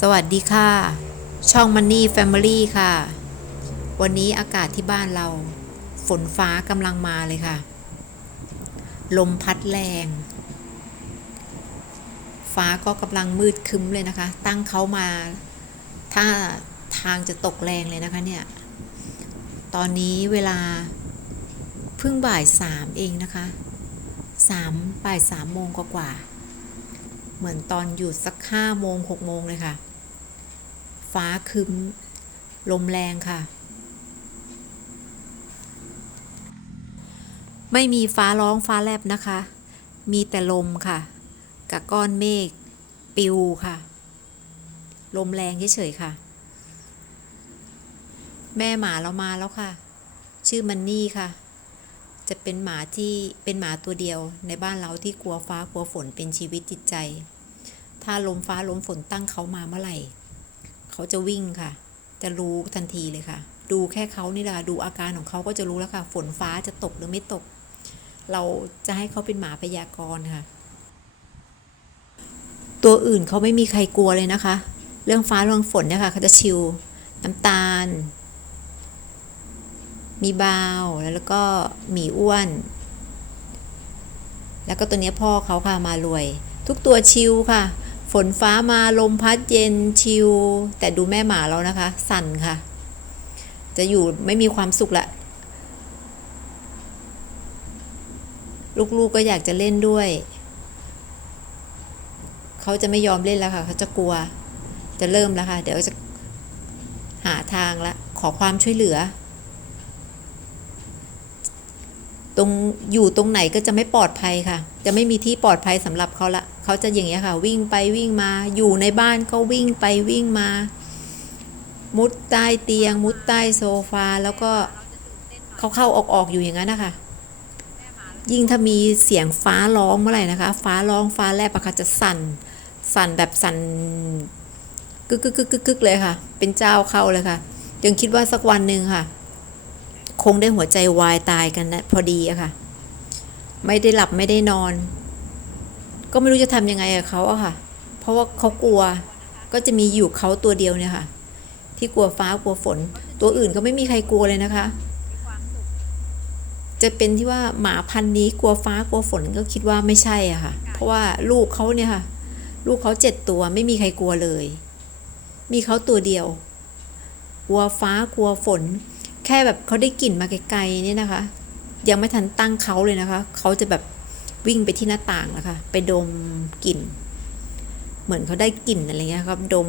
สวัสดีค่ะ ช่อง Money Family ค่ะ วันนี้อากาศที่บ้านเรา ฝนฟ้ากำลังมาเลยค่ะ ลมพัดแรง ฟ้าก็กำลังมืดคึ้มเลยนะคะ ตั้งเขามา ถ้าทางจะตกแรงเลยนะคะเนี่ย ตอนนี้เวลาเพิ่งบ่ายสามเองนะคะสามบ่ายสามโมงกว่าๆ เหมือนตอนอยู่สักห้าโมงหกโมงเลยค่ะ ฟ้าคึ้มลมแรงค่ะ ไม่มีฟ้าร้องฟ้าแลบนะคะ มีแต่ลมค่ะ กับก้อนเมฆปิวค่ะ ลมแรงเฉยๆค่ะ แม่หมาเรามาแล้วค่ะ ชื่อมันนี่ค่ะ จะเป็นหมาที่เป็นหมาตัวเดียวในบ้านเราที่กลัวฟ้ากลัวฝนเป็นชีวิตจิตใจ ถ้าลมฟ้าลมฝนตั้งเขามาเมื่อไหร่ เขาจะวิ่งค่ะ จะรู้ทันทีเลยค่ะ ดูแค่เขานี่แหละค่ะดูอาการของเขาก็จะรู้แล้วค่ะ ฝนฟ้าจะตกหรือไม่ตก เราจะให้เขาเป็นหมาพยากรณ์ค่ะ ตัวอื่นเขาไม่มีใครกลัวเลยนะคะ เรื่องฟ้าเรื่องฝนเนี่ยค่ะเขาจะชิลน้ำตาล มีบาวแล้วก็หมีอ้วน แล้วก็ตัวนี้พ่อเขาค่ะมารวย ทุกตัวชิลค่ะ ฝนฟ้ามาลมพัดเย็นชิลแต่ดูแม่หมาเรานะคะ สั่นค่ะ จะอยู่ไม่มีความสุขละลูกๆก็อยากจะเล่นด้วย เขาจะไม่ยอมเล่นแล้วค่ะ เขาจะกลัว จะเริ่มแล้วค่ะ เดี๋ยวจะหาทางละ ขอความช่วยเหลือ ตรงอยู่ตรงไหนก็จะไม่ปลอดภัยค่ะ จะไม่มีที่ปลอดภัยสำหรับเขาละเขาจะอย่างเงี้ยค่ะ วิ่งไปวิ่งมาอยู่ในบ้านก็วิ่งไปวิ่งมา มุดใต้เตียง มุดใต้โซฟาแล้วก็เขาเข้าออกออกอยู่อย่างนั้นนะคะยิ่งถ้ามีเสียงฟ้าร้องเมื่อไหร่นะคะ ฟ้าร้องฟ้าแลบอะค่ะจะสั่น สั่นแบบสั่นกึกกึกกึกกึกกึกเลยค่ะ เป็นเจ้าเข้าเลยค่ะยังคิดว่าสักวันหนึ่งค่ะ คงได้หัวใจวายตายกันนะพอดีอะค่ะ ไม่ได้หลับไม่ได้นอน ก็ไม่รู้จะทำยังไงกับเขาอะค่ะ เพราะว่าเขากลัวก็จะมีอยู่เขาตัวเดียวเนี่ยค่ะ ที่กลัวฟ้ากลัวฝน ตัวอื่นก็ไม่มีใครกลัวเลยนะคะ จะเป็นที่ว่าหมาพันนี้กลัวฟ้ากลัวฝนก็คิดว่าไม่ใช่อะค่ะ เพราะว่าลูกเขาเนี่ยค่ะ ลูกเขาเจ็ดตัวไม่มีใครกลัวเลย มีเขาตัวเดียว กลัวฟ้ากลัวฝน แค่แบบเขาได้กลิ่นมาไกลๆเนี่ยนะคะ ยังไม่ทันตั้งเขาเลยนะคะ เขาจะแบบวิ่งไปที่หน้าต่างแล้วค่ะไปดมกลิ่น เหมือนเขาได้กลิ่นอะไรเงี้ยครับดม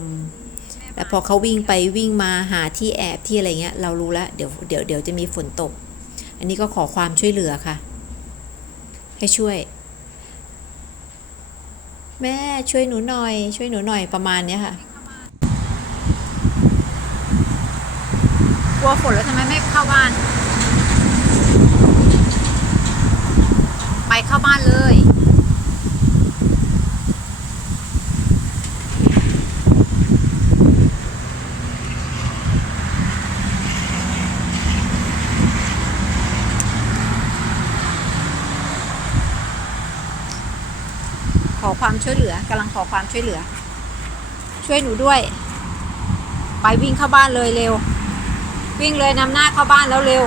แล้วพอเขาวิ่งไปวิ่งมาหาที่แอบที่อะไรเงี้ย เรารู้แล้วเดี๋ยวเดี๋ยวเดี๋ยวจะมีฝนตก อันนี้ก็ขอความช่วยเหลือค่ะ ให้ช่วย แม่ช่วยหนูหน่อย ช่วยหนูหน่อยประมาณเนี้ยค่ะ ลัวฝนแล้วทำไมไม่เข้าบ้าน ไปเข้าบ้านเลย ขอความช่วยเหลือกำลังขอความช่วยเหลือ ช่วยหนูด้วย ไปวิ่งเข้าบ้านเลยเร็ว วิ่งเลยนำหน้าเข้าบ้านแล้วเร็ว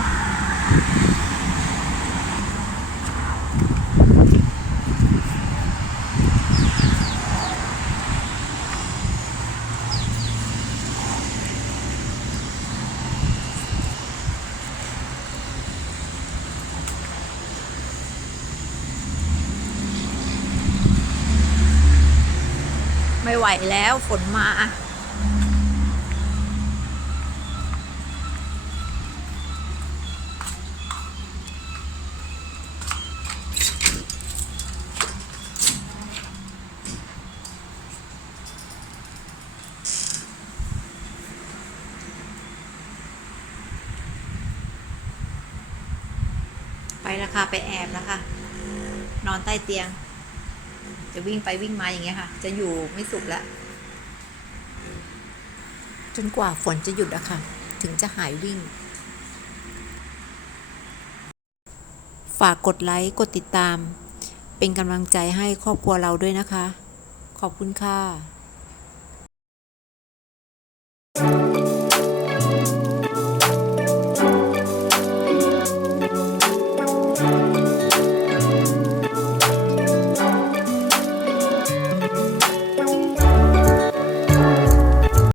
ไม่ไหวแล้วฝนมา ไปแล้วค่ะ ไปแอบแล้วค่ะ นอนใต้เตียง จะวิ่งไปวิ่งมาอย่างเงี้ยค่ะ จะอยู่ไม่สุขแล้วจนกว่าฝนจะหยุดอะค่ะ ถึงจะหายวิ่ง ฝากกดไลค์ กดติดตาม เป็นกำลังใจให้ครอบครัวเราด้วยนะคะ ขอบคุณค่ะ